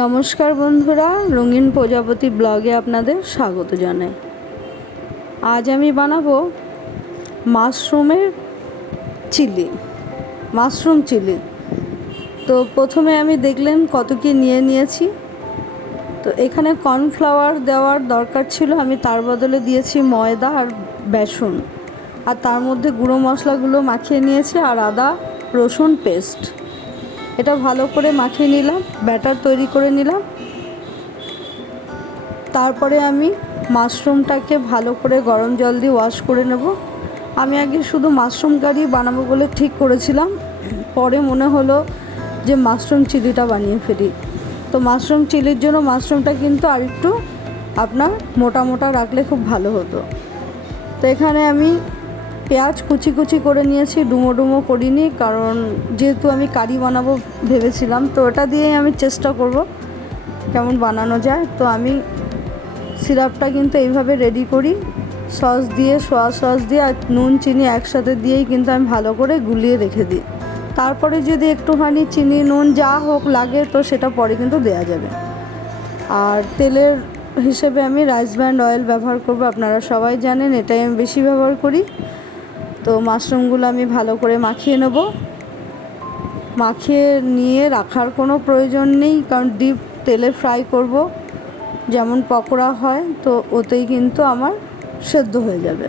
নমস্কার বন্ধুরা, রঙিন প্রজাপতি ব্লগে আপনাদের স্বাগত জানাই। আজ আমি বানাবো মাশরুমের চিলি, মাশরুম চিলি। তো প্রথমে আমি দেখলেন কত কি নিয়েছি। তো এখানে কর্নফ্লাওয়ার দেওয়ার দরকার ছিল, আমি তার বদলে দিয়েছি ময়দা আর বেসন, আর তার মধ্যে গুঁড়ো মশলাগুলো মাখিয়ে নিয়েছি আর আদা রসুন পেস্ট। এটা ভালো করে মাখিয়ে নিলাম, ব্যাটার তৈরি করে নিলাম। তারপরে আমি মাশরুমটাকে ভালো করে গরম জল দিয়ে ওয়াশ করে নেব। আমি আগে শুধু মাশরুম কারি বানাবো বলে ঠিক করেছিলাম, পরে মনে হলো যে মাশরুম চিলিটা বানিয়ে ফেলি। তো মাশরুম চিলির জন্য মাশরুমটা কিন্তু আরেকটু আপনার মোটা মোটা রাখলে খুব ভালো হতো। তো এখানে আমি পেঁয়াজ কুচি কুচি করে নিয়েছি, ডুমো ডুমো করিনি, কারণ যেহেতু আমি কারি বানাবো ভেবেছিলাম, তো ওটা দিয়েই আমি চেষ্টা করব কেমন বানানো যায়। তো আমি সিরাপটা কিন্তু এইভাবে রেডি করি, সস দিয়ে, সোয়া সস দিয়ে আর নুন চিনি একসাথে দিয়েই কিন্তু আমি ভালো করে গুলিয়ে রেখে দিই। তারপরে যদি একটুখানি চিনি নুন যা হোক লাগে তো সেটা পরে কিন্তু দেয়া যাবে। আর তেলের হিসেবে আমি রাইস ব্র্যান্ড অয়েল ব্যবহার করব, আপনারা সবাই জানেন, এটাই আমি বেশি ব্যবহার করি। তো মাশরুমগুলো আমি ভালো করে মাখিয়ে নেব। মাখিয়ে নিয়ে রাখার কোনো প্রয়োজন নেই, কারণ ডিপ তেলে ফ্রাই করব, যেমন পকোড়া হয়, তো ওতেই কিন্তু আমার সেদ্ধ হয়ে যাবে।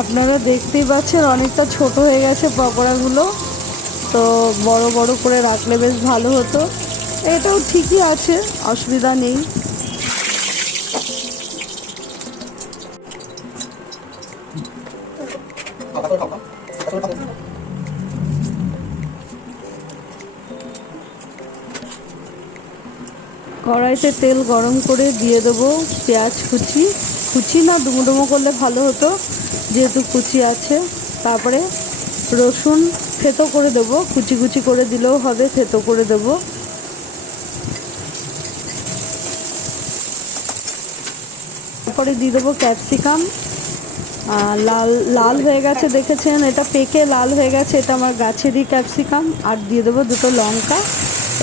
আপনারা দেখতেই পাচ্ছেন অনেকটা ছোট হয়ে গেছে পকোড়াগুলো, তো বড় বড় করে রাখলে বেশ ভালো হতো। এটাও ঠিকই আছে, অসুবিধা নেই। কড়াইতে তেল গরম করে দিয়ে দেবো পেঁয়াজ কুচি, কুচি না ডুমো ডুমো করলে ভালো হতো যেহেতু কুচি আছে। তারপরে রসুন থেতো করে দেবো, কুচি কুচি করে দিলেও হবে, থেতো করে দেবো। তারপরে দিয়ে দেবো ক্যাপসিকাম, লাল লাল হয়ে গেছে দেখেছেন, এটা পেকে লাল হয়ে গেছে, এটা আমার গাছেরই ক্যাপসিকাম। আর দিয়ে দেবো দুটো লঙ্কা,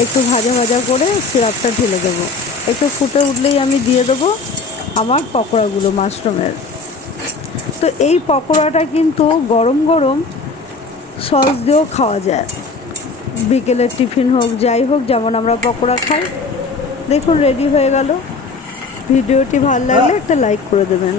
একটু ভাজা ভাজা করে সিরাপটা ঢেলে দেবো। একটু ফুটে উঠলেই আমি দিয়ে দেবো আমার পকোড়াগুলো মাশরুমের। তো এই পকোড়াটা কিন্তু গরম গরম সস দিয়েও খাওয়া যায়, বিকেলের টিফিন হোক যাই হোক, যেমন আমরা পকোড়া খাই। দেখুন রেডি হয়ে গেল। ভিডিওটি ভালো লাগলে একটা লাইক করে দেবেন।